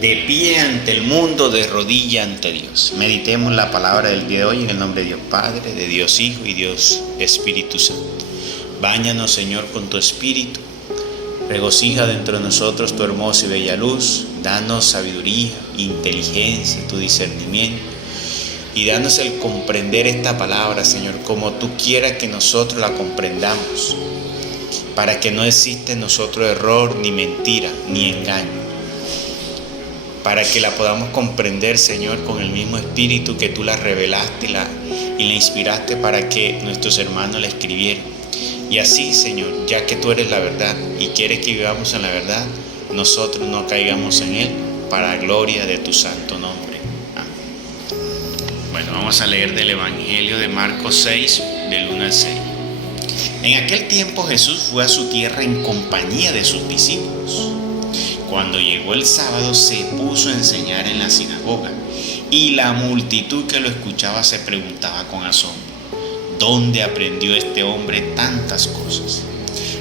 De pie ante el mundo, de rodilla ante Dios. Meditemos la palabra del día de hoy en el nombre de Dios Padre, de Dios Hijo y Dios Espíritu Santo. Báñanos, Señor, con tu Espíritu. Regocija dentro de nosotros tu hermosa y bella luz. Danos sabiduría, inteligencia, tu discernimiento. Y danos el comprender esta palabra, Señor, como tú quieras que nosotros la comprendamos. Para que no exista en nosotros error, ni mentira, ni engaño. Para que la podamos comprender, Señor, con el mismo espíritu que tú la revelaste y la inspiraste para que nuestros hermanos la escribieran. Y así, Señor, ya que tú eres la verdad y quieres que vivamos en la verdad, nosotros no caigamos en él, para gloria de tu santo nombre. Amén. Bueno, vamos a leer del Evangelio de Marcos 6, del 1 al 6. En aquel tiempo Jesús fue a su tierra en compañía de sus discípulos. Cuando llegó el sábado se puso a enseñar en la sinagoga y la multitud que lo escuchaba se preguntaba con asombro: ¿dónde aprendió este hombre tantas cosas?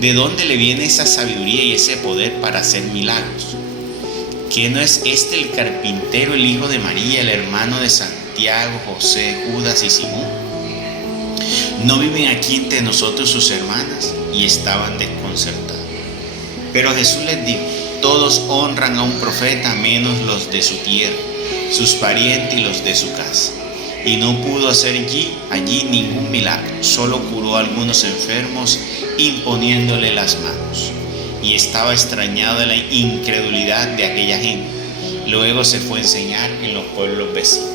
¿De dónde le viene esa sabiduría y ese poder para hacer milagros? ¿Quién no es este el carpintero, el hijo de María, el hermano de Santiago, José, Judas y Simón? ¿No viven aquí entre nosotros sus hermanas? Y estaban desconcertados. Pero Jesús les dijo: todos honran a un profeta menos los de su tierra, sus parientes y los de su casa. Y no pudo hacer allí ningún milagro, solo curó a algunos enfermos imponiéndole las manos. Y estaba extrañado de la incredulidad de aquella gente. Luego se fue a enseñar en los pueblos vecinos.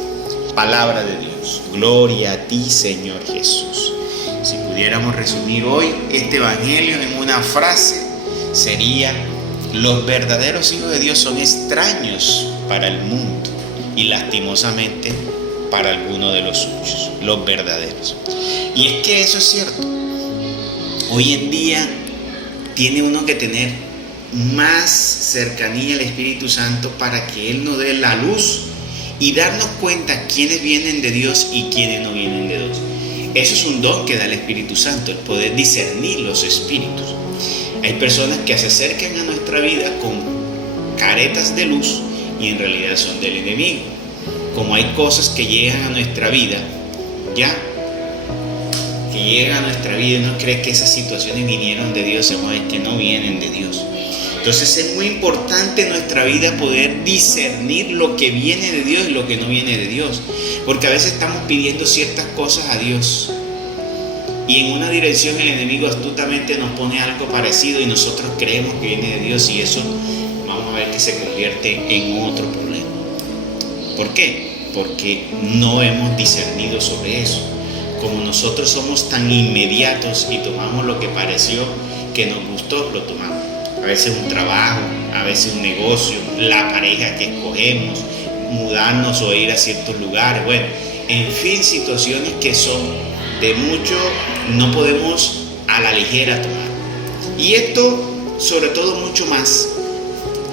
Palabra de Dios. Gloria a ti, Señor Jesús. Si pudiéramos resumir hoy este evangelio en una frase, sería: los verdaderos hijos de Dios son extraños para el mundo y lastimosamente para algunos de los suyos, los verdaderos. Y es que eso es cierto. Hoy en día tiene uno que tener más cercanía al Espíritu Santo para que Él nos dé la luz y darnos cuenta quiénes vienen de Dios y quiénes no vienen de Dios. Eso es un don que da el Espíritu Santo, el poder discernir los espíritus. Hay personas que se acercan a nuestra vida con caretas de luz y en realidad son del enemigo. Como hay cosas que llegan a nuestra vida, y uno cree que esas situaciones vinieron de Dios, es que no vienen de Dios. Entonces es muy importante en nuestra vida poder discernir lo que viene de Dios y lo que no viene de Dios. Porque a veces estamos pidiendo ciertas cosas a Dios y en una dirección el enemigo astutamente nos pone algo parecido y nosotros creemos que viene de Dios, y eso vamos a ver que se convierte en otro problema. ¿Por qué? Porque no hemos discernido sobre eso. Como nosotros somos tan inmediatos y tomamos lo que pareció que nos gustó, lo tomamos. A veces un trabajo, a veces un negocio, la pareja que escogemos, mudarnos o ir a ciertos lugares, bueno, en fin, situaciones que son de mucho, no podemos a la ligera tomar. Y esto, sobre todo, mucho más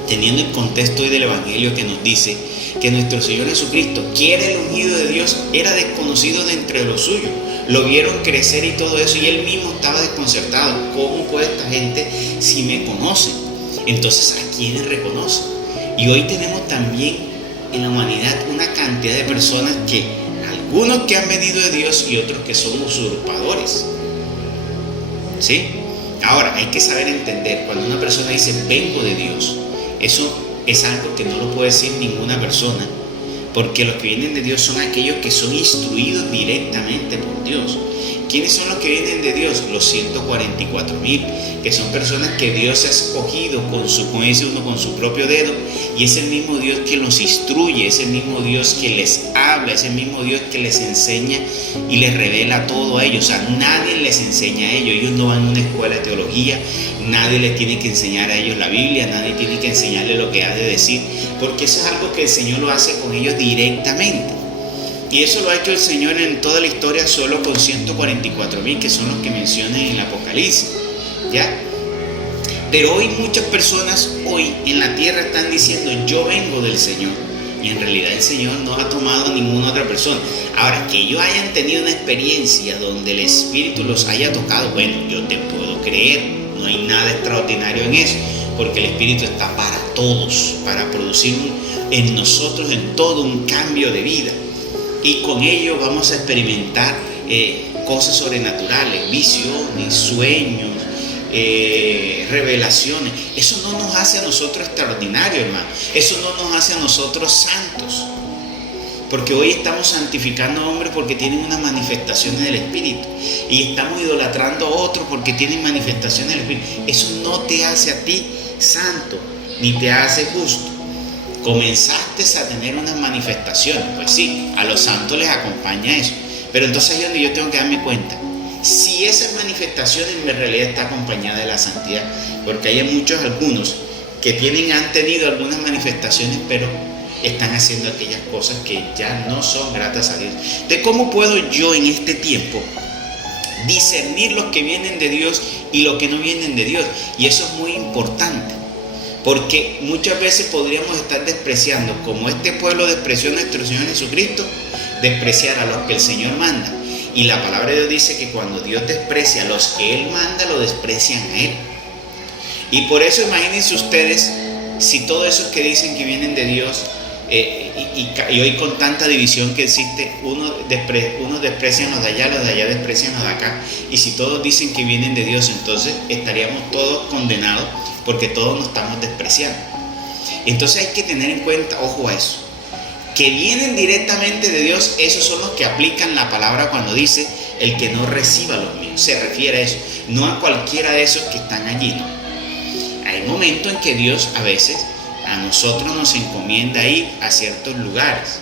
teniendo el contexto hoy del Evangelio que nos dice que nuestro Señor Jesucristo, que era el ungido de Dios, era desconocido de entre los suyos. Lo vieron crecer y todo eso, y él mismo estaba desconcertado. ¿Cómo puede esta gente si me conocen? Entonces, ¿a quiénes reconocen? Y hoy tenemos también en la humanidad una cantidad de personas que, algunos que han venido de Dios y otros que son usurpadores. ¿Sí? Ahora, hay que saber entender, cuando una persona dice vengo de Dios, eso es algo que no lo puede decir ninguna persona, porque los que vienen de Dios son aquellos que son instruidos directamente por Dios. ¿Quiénes son los que vienen de Dios? Los 144,000, que son personas que Dios ha escogido con su propio dedo, y es el mismo Dios que los instruye, es el mismo Dios que les habla, es el mismo Dios que les enseña y les revela todo a ellos. O sea, nadie les enseña a ellos no van a una escuela de teología, nadie les tiene que enseñar a ellos la Biblia, nadie tiene que enseñarles lo que ha de decir, porque eso es algo que el Señor lo hace con ellos directamente. Y eso lo ha hecho el Señor en toda la historia solo con 144,000, que son los que menciona en el Apocalipsis, ¿ya? Pero hoy muchas personas hoy en la tierra están diciendo yo vengo del Señor, y en realidad el Señor no ha tomado a ninguna otra persona. Ahora, que ellos hayan tenido una experiencia donde el Espíritu los haya tocado, bueno, yo te puedo creer, no hay nada extraordinario en eso, porque el Espíritu está para todos, para producir en nosotros, en todo, un cambio de vida. Y con ello vamos a experimentar cosas sobrenaturales, visiones, sueños, revelaciones. Eso no nos hace a nosotros extraordinarios, hermano. Eso no nos hace a nosotros santos. Porque hoy estamos santificando a hombres porque tienen unas manifestaciones del Espíritu. Y estamos idolatrando a otros porque tienen manifestaciones del Espíritu. Eso no te hace a ti santo, ni te hace justo. Comenzaste a tener unas manifestaciones. Pues sí, a los santos les acompaña eso. Pero entonces ahí es donde yo tengo que darme cuenta. Si esas manifestaciones en realidad está acompañada de la santidad. Porque hay algunos que han tenido algunas manifestaciones, pero están haciendo aquellas cosas que ya no son gratas a Dios. ¿De cómo puedo yo en este tiempo discernir los que vienen de Dios y los que no vienen de Dios? Y eso es muy importante, porque muchas veces podríamos estar despreciando, como este pueblo despreció a nuestro Señor Jesucristo, despreciar a los que el Señor manda. Y la palabra de Dios dice que cuando Dios desprecia a los que Él manda, lo desprecian a Él. Y por eso imagínense ustedes, si todos esos que dicen que vienen de Dios, y hoy con tanta división que existe, unos desprecian los de allá desprecian los de acá, y si todos dicen que vienen de Dios, entonces estaríamos todos condenados, porque todos nos estamos despreciando. Entonces hay que tener en cuenta, ojo a eso, que vienen directamente de Dios. Esos son los que aplican la palabra cuando dice el que no reciba los míos. Se refiere a eso, no a cualquiera de esos que están allí, ¿no? Hay momentos en que Dios a veces a nosotros nos encomienda ir a ciertos lugares,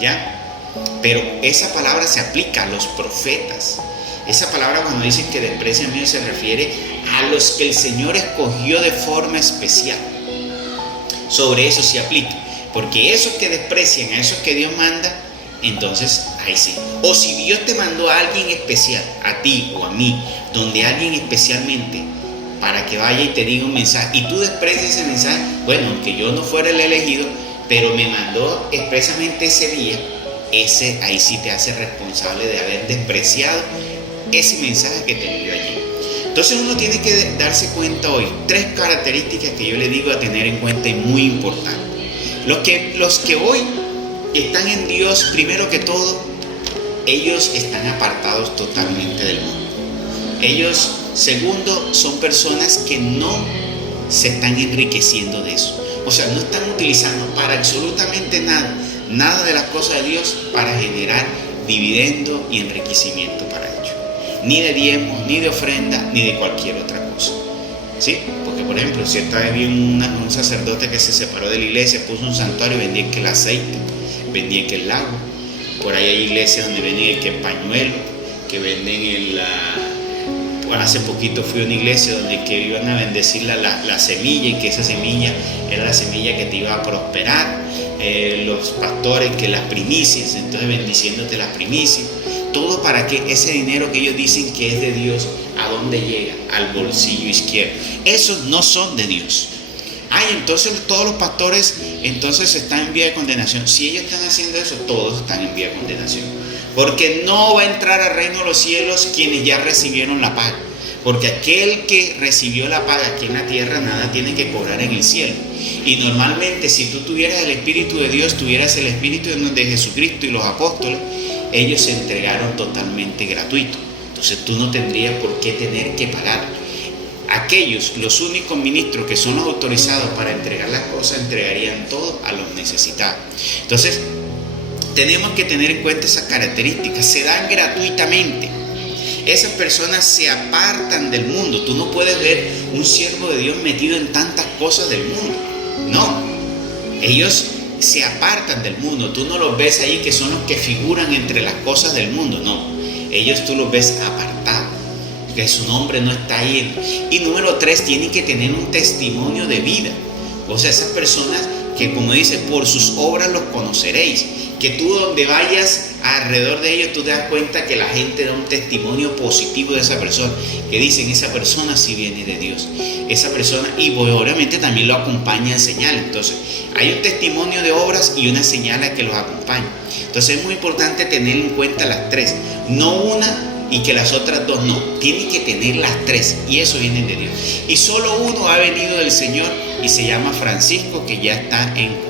¿ya? Pero esa palabra se aplica a los profetas. Esa palabra cuando dicen que desprecian a mí se refiere a los que el Señor escogió de forma especial. Sobre eso se aplica. Porque esos que desprecian a esos que Dios manda, entonces ahí sí. O si Dios te mandó a alguien especial, a ti o a mí, donde alguien especialmente para que vaya y te diga un mensaje, y tú desprecias ese mensaje, bueno, aunque yo no fuera el elegido, pero me mandó expresamente ese día, ahí sí te hace responsable de haber despreciado ese mensaje que te envió allí. Entonces uno tiene que darse cuenta hoy, 3 características que yo le digo a tener en cuenta y muy importantes. Los que hoy están en Dios, primero que todo, ellos están apartados totalmente del mundo. Ellos, segundo, son personas que no se están enriqueciendo de eso. O sea, no están utilizando para absolutamente nada de las cosas de Dios para generar dividendo y enriquecimiento para ellos. Ni de diezmos, ni de ofrenda, ni de cualquier otra cosa. ¿Sí? Porque, por ejemplo, cierta vez vi un sacerdote que se separó de la iglesia, puso un santuario y vendía que el aceite, vendía que el agua. Por ahí hay iglesias donde venden que el pañuelo, que venden hace poquito fui a una iglesia donde que iban a bendecir la semilla, y que esa semilla era la semilla que te iba a prosperar. Los pastores que las primicias, entonces bendiciéndote las primicias. Todo para que ese dinero que ellos dicen que es de Dios, ¿a dónde llega? Al bolsillo izquierdo. Esos no son de Dios. Entonces todos los pastores entonces están en vía de condenación. Si ellos están haciendo eso, todos están en vía de condenación. Porque no va a entrar al reino de los cielos quienes ya recibieron la paga. Porque aquel que recibió la paga aquí en la tierra, nada tiene que cobrar en el cielo. Y normalmente si tú tuvieras el Espíritu de Dios, tuvieras el Espíritu de Jesucristo y los apóstoles, ellos se entregaron totalmente gratuito. Entonces tú no tendrías por qué tener que pagar. Aquellos, los únicos ministros que son los autorizados para entregar las cosas, entregarían todo a los necesitados. Entonces tenemos que tener en cuenta esas características. Se dan gratuitamente. Esas personas se apartan del mundo. Tú no puedes ver un siervo de Dios metido en tantas cosas del mundo. No. Ellos se apartan del mundo. Tú no los ves ahí que son los que figuran entre las cosas del mundo. No. Ellos tú los ves apartados. Que su nombre no está ahí. Y número 3, tienen que tener un testimonio de vida. O sea, esas personas que, como dice, por sus obras los conoceréis. Que tú donde vayas alrededor de ellos, tú te das cuenta que la gente da un testimonio positivo de esa persona. Que dicen, esa persona sí viene de Dios. Esa persona, y obviamente también lo acompañan señales. Entonces, hay un testimonio de obras y una señal que los acompaña. Entonces, es muy importante tener en cuenta las 3. No una y que las otras dos no. Tiene que tener las tres y eso viene de Dios. Y solo uno ha venido del Señor y se llama Francisco, que ya está en